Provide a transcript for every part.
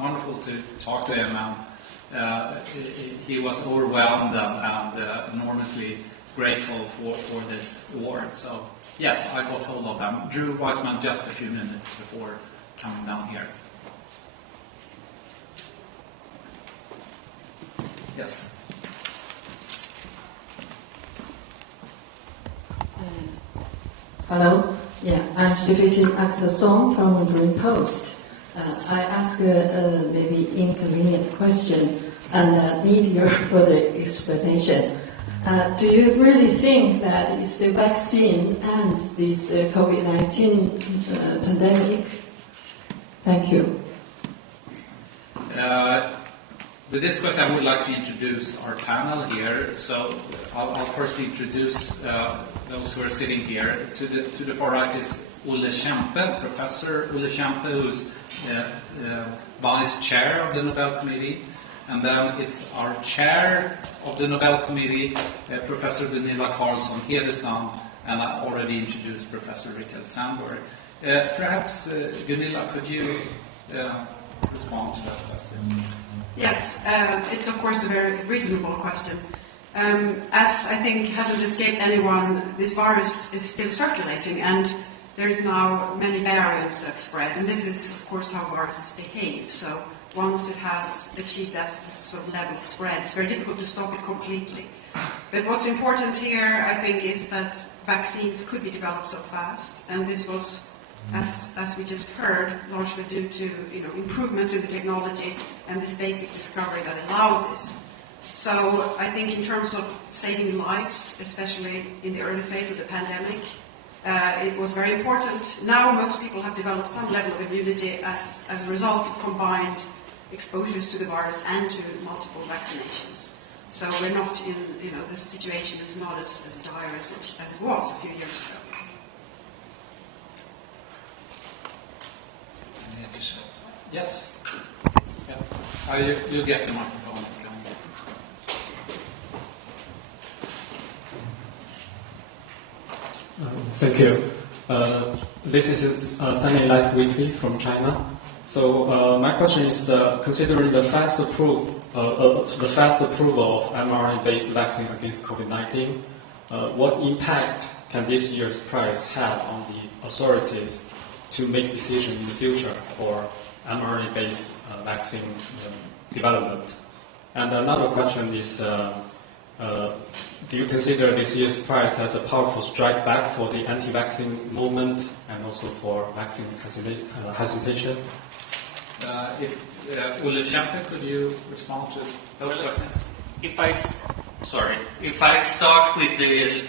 wonderful to talk to him, and he was overwhelmed and enormously grateful for this award. So yes, I got hold of them. Drew Weissman just a few minutes before coming down here. Yes. Hello. Yeah, I'm Shifijin Axel from the Green Post. I ask a maybe inconvenient question and need your further explanation. Do you really think that it's the vaccine and this COVID-19 pandemic? Thank you. With this question, I would like to introduce our panel here. So I'll first introduce those who are sitting here. To the far right is Olle Kempe, Professor Olle Kempe, who's Vice Chair of the Nobel Committee. And then it's our Chair of the Nobel Committee, Professor Gunilla Carlsson-Hedestam, and I already introduced Professor Richard Sandberg. Perhaps, Gunilla, could you respond to that question? Yes, it's of course a very reasonable question. As I think hasn't escaped anyone, this virus is still circulating, and there is now many variants that spread, and this is of course how viruses behave. So once it has achieved that sort of level of spread, it's very difficult to stop it completely. But what's important here, I think, is that vaccines could be developed so fast, and this was, as we just heard, largely due to improvements in the technology and this basic discovery that allowed this. So I think in terms of saving lives, especially in the early phase of the pandemic, it was very important. Now most people have developed some level of immunity as a result of combined exposures to the virus and to multiple vaccinations. So we're not in, the situation is not as dire as it was a few years ago. Yes. Yeah. You'll get the microphone. It's coming. Thank you. This is Sunny Life Weekly from China. So my question is, considering the fast approval of mRNA-based vaccine against COVID-19, what impact can this year's prize have on the authorities to make decisions in the future for mRNA-based vaccine development? And another question is, do you consider this year's prize as a powerful strike back for the anti-vaccine movement and also for vaccine hesitation? Olle Kempe, could you respond to those questions? If I start with the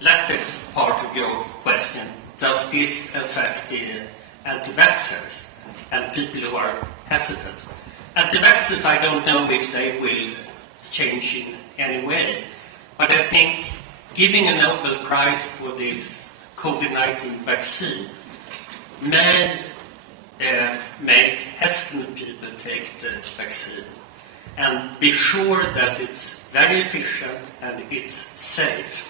latter part of your question, does this affect the anti-vaxxers and people who are hesitant? Anti-vaxxers, I don't know if they will change in any way, but I think giving a Nobel Prize for this COVID-19 vaccine may make hesitant people take the vaccine and be sure that it's very efficient and it's safe.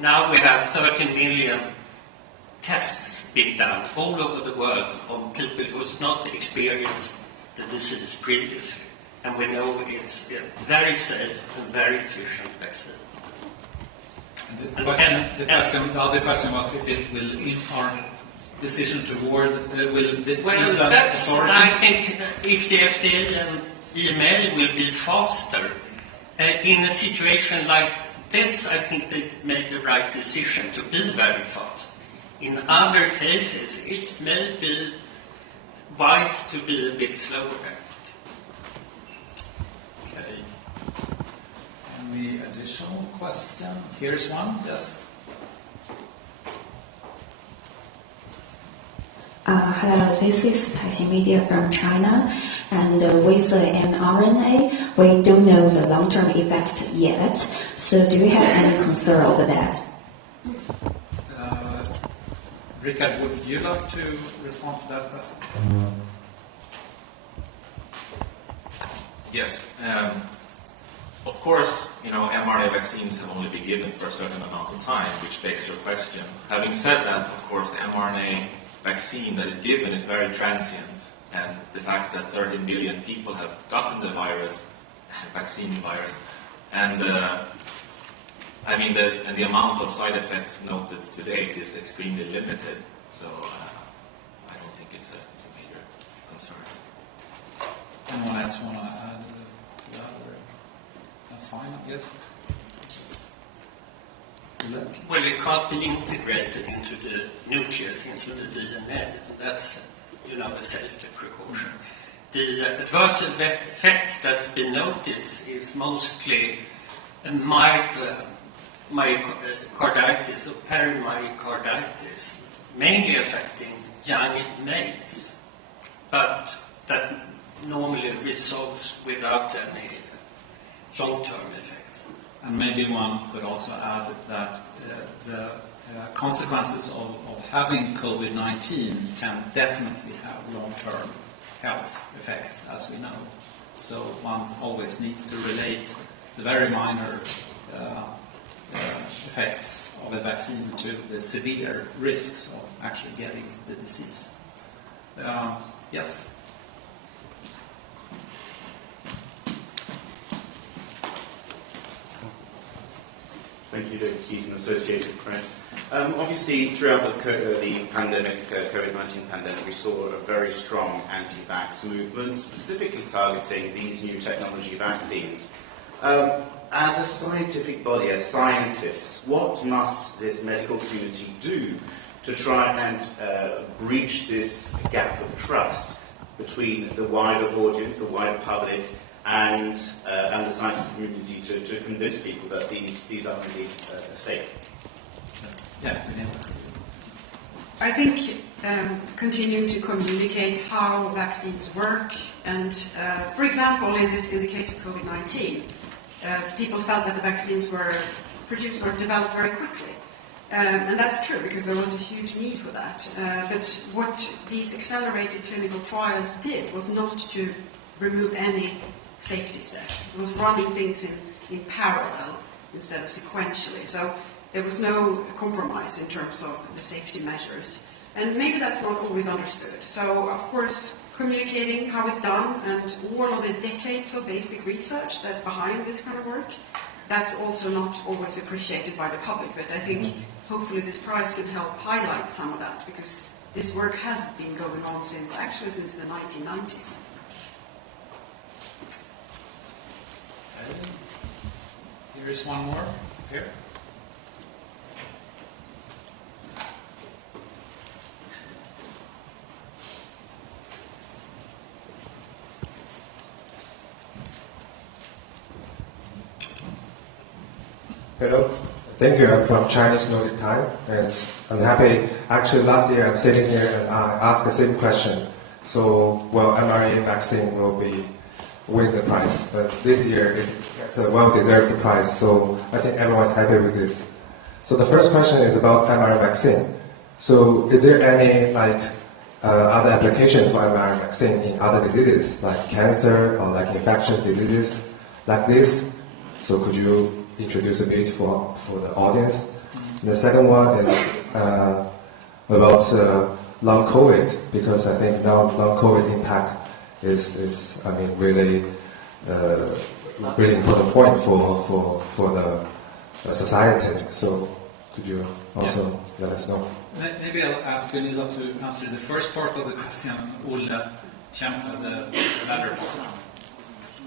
Now we have 13 million tests being done all over the world on people who's not experienced the disease previously. And we know it's a very safe and very efficient vaccine. The other question was if it will, in our decision to award, will influence authorities? I think if the FDA and EMA will be faster, in a situation like this, I think they made the right decision to be very fast. In other cases, it may be wise to be a bit slower. Okay. Any additional question? Here's one. Yes. Hello, this is Caixin Media from China, and with the mRNA, we don't know the long-term effect yet. So, do you have any concern over that? Richard, would you like to respond to that question? Yes. Of course, mRNA vaccines have only been given for a certain amount of time, which begs your question. Having said that, of course, the mRNA vaccine that is given is very transient. And the fact that 30 million people have gotten the virus, vaccine virus, and I mean, the amount of side effects noted to date is extremely limited. So I don't think it's a major concern. Anyone else want to add to that? Or that's fine, I guess. Well, it can't be integrated into the nucleus, into the DNA. That's, a safety precaution. The adverse effects that's been noted is mostly a mild myocarditis or perimyocarditis, mainly affecting young males, but that normally resolves without any long-term effects. And maybe one could also add that the consequences of having COVID-19 can definitely have long-term health effects, as we know. So one always needs to relate the very minor effects of a vaccine to the severe risks of actually getting the disease. Yes? Thank you, David Keaton, Associated Press. Obviously, throughout the pandemic, COVID-19 pandemic, we saw a very strong anti-vax movement, specifically targeting these new technology vaccines. As a scientific body, as scientists, what must this medical community do to try and breach this gap of trust between the wider audience, the wider public, and the scientific community to convince people that these are indeed safe? Yeah. I think continuing to communicate how vaccines work, and for example, in the case of COVID-19, people felt that the vaccines were produced or developed very quickly. And that's true, because there was a huge need for that. But what these accelerated clinical trials did was not to remove any safety step. It was running things in parallel instead of sequentially. So there was no compromise in terms of the safety measures. And maybe that's not always understood. So, of course, communicating how it's done and all of the decades of basic research that's behind this kind of work, that's also not always appreciated by the public. But I think hopefully this prize can help highlight some of that, because this work has been going on since the 1990s. Here is one more. Here. Hello, thank you. I'm from Chinese Nordic Time, and I'm happy. Actually, last year I'm sitting here and I asked the same question. So, well, mRNA vaccine will win the prize, but this year it's a well-deserved prize. So I think everyone's happy with this. So the first question is about mRNA vaccine. So, is there any other applications for mRNA vaccine in other diseases like cancer or like infectious diseases like this? So, could you introduce a bit for the audience? The second one is about long COVID, because I think now long COVID impact is really important point for the society. So could you also let us know? Maybe I'll ask Gunilla to answer the first part of the question, Olle Kempe, the latter part.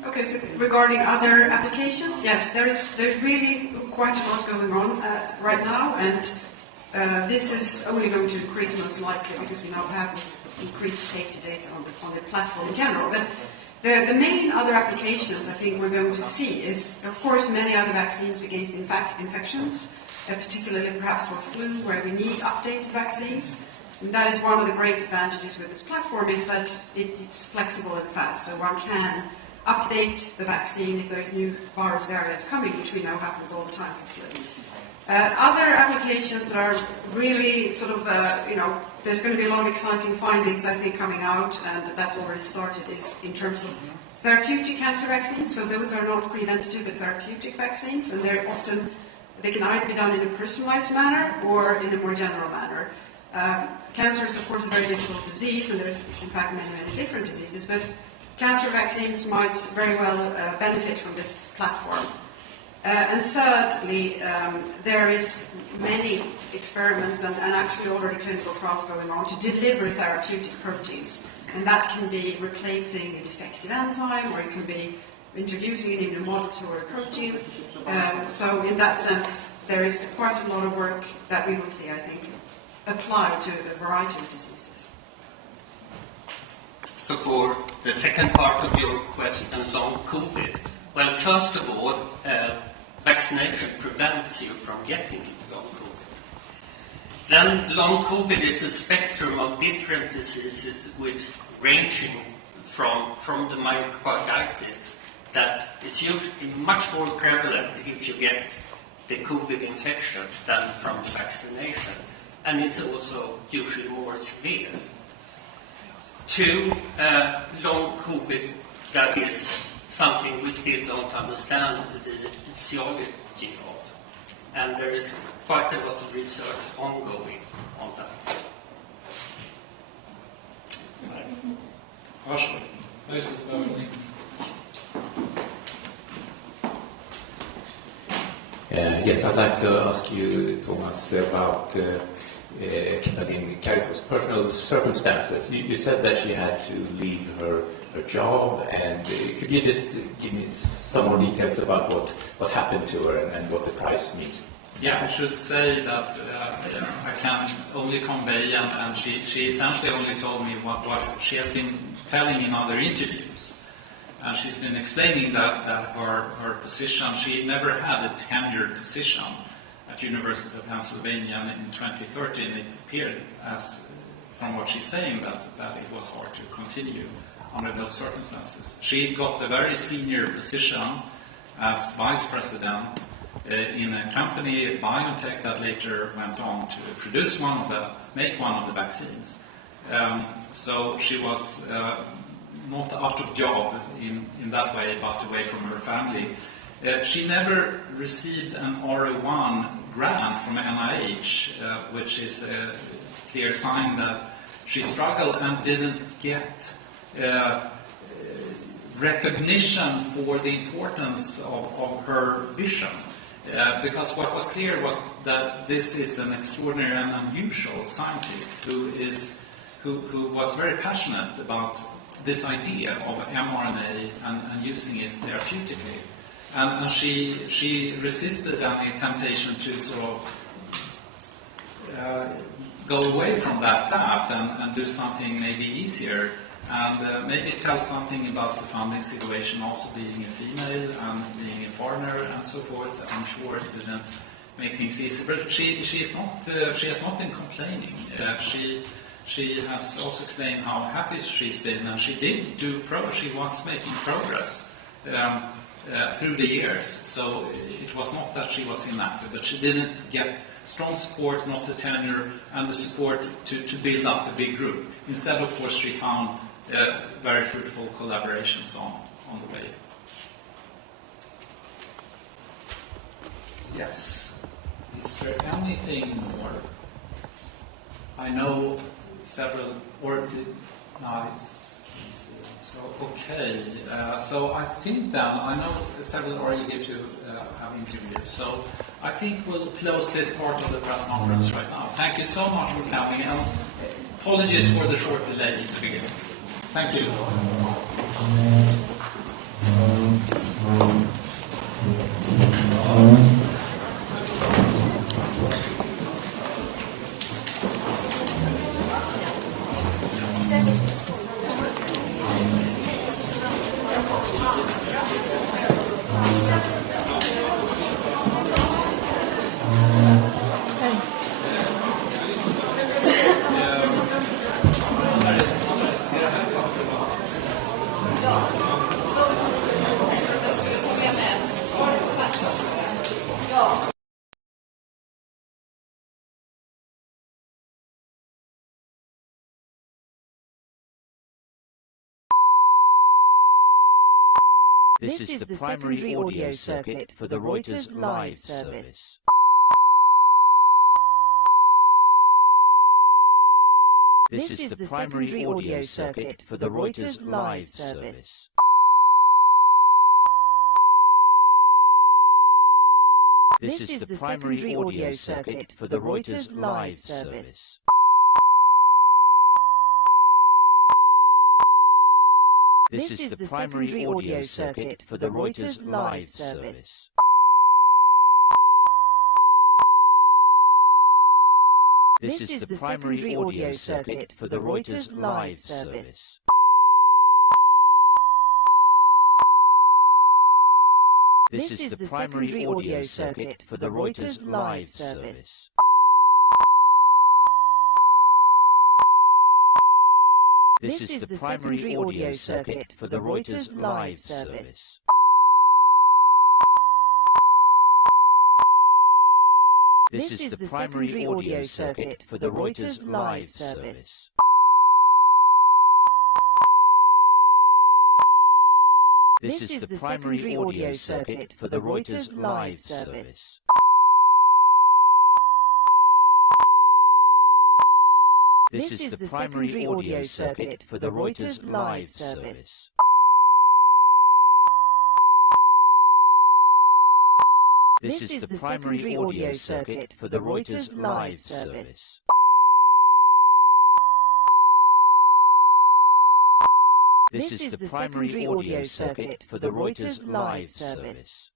Okay, so regarding other applications, yes, there's really quite a lot going on right now, and this is only going to increase most likely because we now have this increased safety data on the platform in general. But the main other applications I think we're going to see is, of course, many other vaccines against infections, particularly perhaps for flu, where we need updated vaccines. And that is one of the great advantages with this platform, is that it's flexible and fast, so one can update the vaccine if there's new virus variants coming, which we know happens all the time for flu. Other applications that are really there's going to be a lot of exciting findings, I think, coming out, and that's already started, is in terms of therapeutic cancer vaccines. So those are not preventative but therapeutic vaccines, and they can either be done in a personalized manner or in a more general manner. Cancer is, of course, a very difficult disease, and there's, in fact, many, many different diseases, but cancer vaccines might very well benefit from this platform. And thirdly, there is many experiments and actually already clinical trials going on to deliver therapeutic proteins. And that can be replacing a defective enzyme, or it can be introducing an immunomodulatory protein. So in that sense, there is quite a lot of work that we will see, I think, applied to a variety of diseases. So for the second part of your question, long COVID, well, first of all, vaccination prevents you from getting long COVID. Then long COVID is a spectrum of different diseases which ranging from the myocarditis that is usually much more prevalent if you get the COVID infection than from the vaccination. And it's also usually more severe. Two, long COVID, that is something we still don't understand the etiology of. And there is quite a lot of research ongoing on that. Yes, I'd like to ask you, Thomas, about Katalin Kariko's personal circumstances. You said that she had to leave her job, and could you just give me some more details about what happened to her and what the price means? Yeah, I should say that I can only convey, and she essentially only told me what she has been telling in other interviews. And she's been explaining that her position, she never had a tenured position at University of Pennsylvania in 2013. It appeared as, from what she's saying, that it was hard to continue under those circumstances. She got a very senior position as vice president in a company, BioNTech, that later went on to make one of the vaccines. So she was not out of job in that way, but away from her family. She never received an R01 grant from NIH, which is a clear sign that she struggled and didn't get recognition for the importance of her vision. Because what was clear was that this is an extraordinary and unusual scientist who was very passionate about this idea of mRNA and using it therapeutically. And she resisted any temptation to sort of go away from that path and do something maybe easier, and maybe tell something about the funding situation, also being a female and being a foreigner and so forth. I'm sure it didn't make things easier, but she has not been complaining. She has also explained how happy she's been, and she was making progress through the years. So it was not that she was inactive, but she didn't get strong support, not the tenure, and the support to build up a big group. Instead, of course, she found very fruitful collaborations on the way. Yes. Is there anything more? I know several, so okay. So I think then, I know several are eager to have interviews. So I think we'll close this part of the press conference right now. Thank you so much for coming, and apologies for the short delay to begin. Thank you. This is the primary audio circuit for the Reuters live service. This is the secondary audio circuit for the Reuters live service. This is the primary audio circuit for the Reuters live service. This is the primary audio circuit for the Reuters live service. This is the primary audio circuit for the Reuters live service. This is the primary audio circuit for the Reuters live service. This is the primary audio circuit for the Reuters live service. This is the primary audio circuit for the Reuters live service. This is the primary audio circuit for the Reuters live service. This is the primary audio circuit for the Reuters live service. This is the primary audio circuit for the Reuters live service. This is the primary audio circuit for the Reuters live service.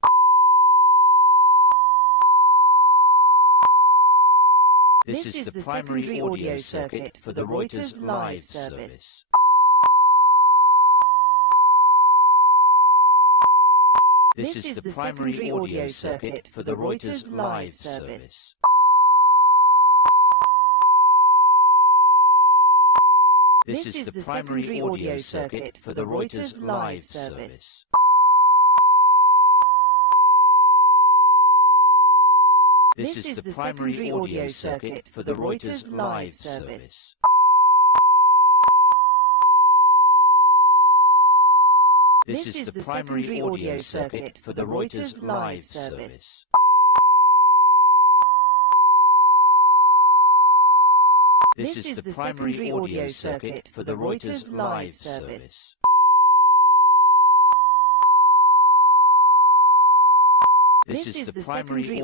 This is the primary audio circuit for the Reuters live service. This is the primary audio circuit for the Reuters live service. This is the primary audio circuit for the Reuters live service. This is the primary audio circuit for the Reuters live service. This is the primary audio circuit for the Reuters live service. This is the primary audio circuit for the Reuters live service. This is the primary